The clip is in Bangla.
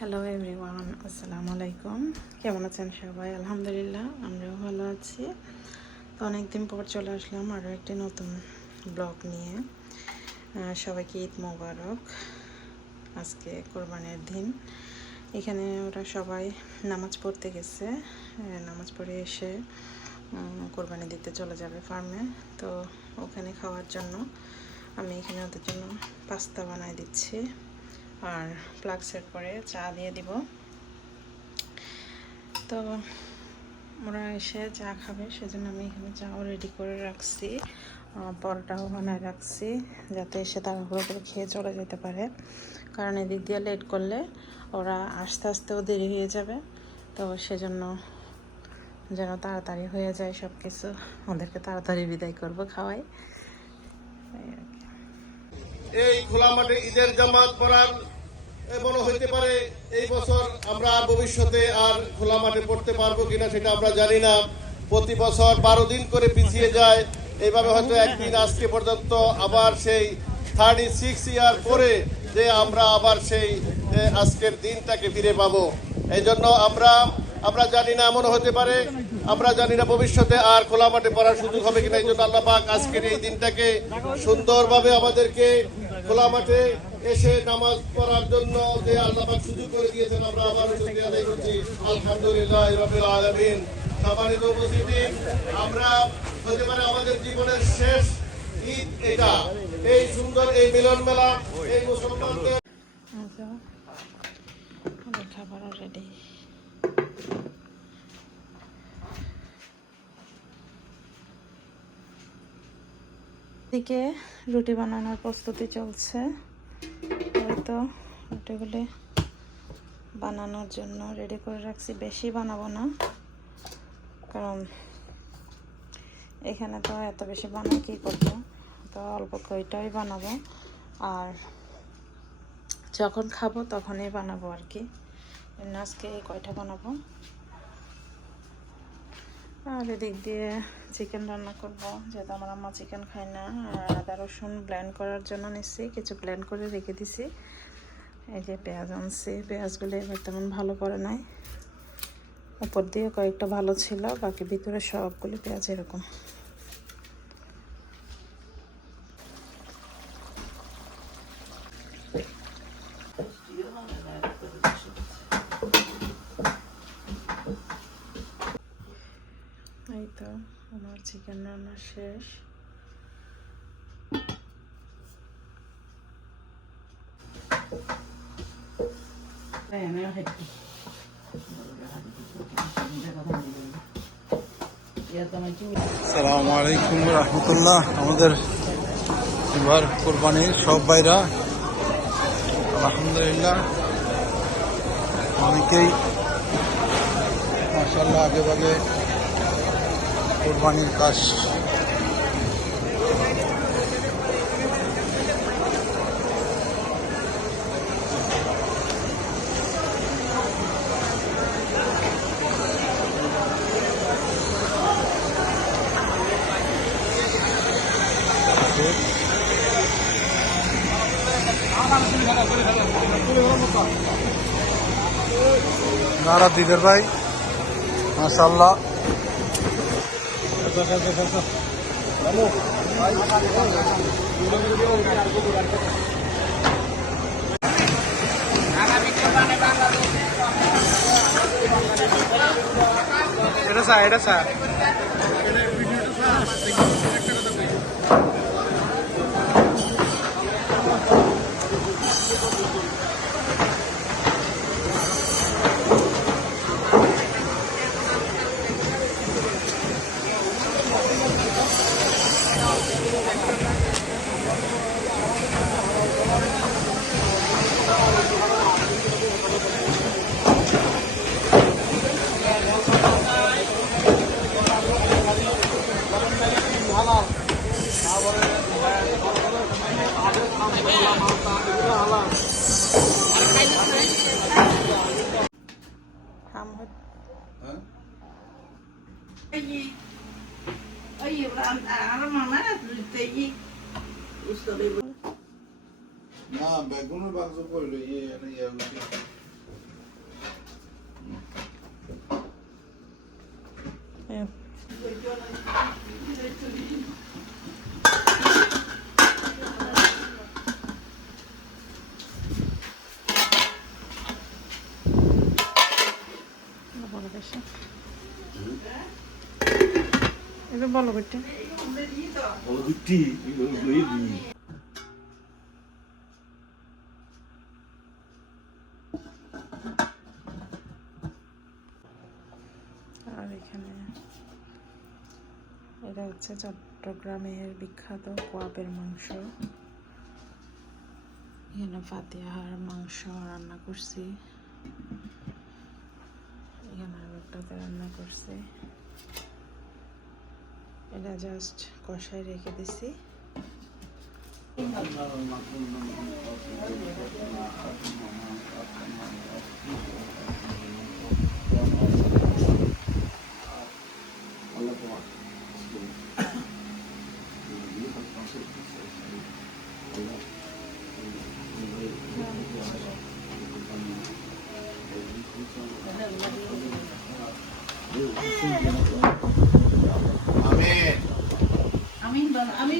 হ্যালো এভরিওয়ান, আসসালামু আলাইকুম। কেমন আছেন সবাই? আলহামদুলিল্লাহ, আমরাও ভালো আছি। তো অনেকদিন পর চলে আসলাম আরও একটি নতুন ব্লগ নিয়ে। সবাইকে ঈদ মোবারক। আজকে কোরবানির দিন। এখানে ওরা সবাই নামাজ পড়তে গেছে। নামাজ পড়ে এসে কোরবানি দিতে চলে যাবে ফার্মে। তো ওখানে খাওয়ার জন্য আমি এখানে ওদের জন্য পাস্তা বানাই দিচ্ছি আর প্লাগ সেট করে চা দিয়ে দিব। তো ওরা এসে চা খাবে, সেজন্য আমি এখানে চাও রেডি করে রাখছি, পরোটাও বানায় রাখছি যাতে এসে তাড়াহুড়ো করে খেয়ে চলে যেতে পারে। কারণ এদিক দিয়ে লেট করলে ওরা আস্তে আস্তেও দেরি হয়ে যাবে। তো সেজন্য যেন তাড়াতাড়ি হয়ে যায় সব কিছু, ওদেরকে তাড়াতাড়ি বিদায় করব খাওয়াই। এই খোলা মাঠে ঈদের জামাত পড়ার মনে হইতে পারে এই বছর আমরা ভবিষ্যতে আর খোলা মাঠে পড়তে পারবো কিনা সেটা আমরা জানি না। প্রতি বছর 12 দিন করে পিছিয়ে যায়। এইভাবে হয়তো একদিন আজকে পর্যন্ত আবার সেই 36 ইয়ার পরে যে আমরা আবার সেই আজকের দিনটাকে ফিরে পাবো। এই জন্য আমরা জানি না, এমন হতে পারে আমরা জানি না ভবিষ্যতে আর খোলা মাঠে পড়ার সুযোগ হবে কিনা। এই জন্য আল্লাহ পাক আজকের এই দিনটাকে সুন্দরভাবে আমাদেরকে খোলা মাঠে এসে নামাজ পড়ার জন্য যে আল্লাহ পাক সুযোগ করে দিয়েছেন, আমরা আবার শুকরিয়া আদায় করছি। আলহামদুলিল্লাহ রাব্বিল আলামিন। সম্মানিত উপস্থিতি, আমরা হতে পারে আমাদের জীবনের শেষ ঈদ এটা, এই সুন্দর এই মিলন মেলা, এই মুসলমানদের খাবার রেডি। এদিকে রুটি বানানোর প্রস্তুতি চলছে। হয়তো রুটিগুলি বানানোর জন্য রেডি করে রাখছি। বেশি বানাবো না, কারণ এখানে তো এত বেশি বানাই কী করবো, তো অল্প কয়টাই বানাবো। আর যখন খাবো তখনই বানাবো আর কি। আজকে এই কয়টা বানাবো। আর এদিক দিয়ে চিকেন রান্না করব, যেহেতু আমার আম্মা চিকেন খায় না। আর আদা রসুন ব্লেন্ড করার জন্য নিচ্ছি, কিছু ব্লেন্ড করে রেখে দিছি। এই যে পেঁয়াজ আনছি, পেঁয়াজগুলি এবার তেমন ভালো করে নাই। উপর দিয়ে কয়েকটা ভালো ছিল, বাকি ভিতরে সবগুলি পেঁয়াজ এরকম। এই তো আমার চিকেন রান্না শেষ। আসসালামু আলাইকুম রহমতুল্লাহ। আমাদের এবার কোরবানির সব ভাইরা আলহামদুলিল্লাহ অনেকেই মাশাআল্লাহ আগে ভাগে কোরবানির কাজ নারা দিদের ভাই মাশাআল্লাহ। এটা স্যার না বেগুনের বাক্স করলো ইয়ে পাশে এটা বলো করতে আর এখানে এটা হচ্ছে চট্টগ্রামের বিখ্যাত কোয়াপের মাংস। এখানে ফাতিহার মাংস রান্না করছি, এখানে আর একটাতে রান্না করছি। এটা জাস্ট কষায় রেখে দিছি। আমিন।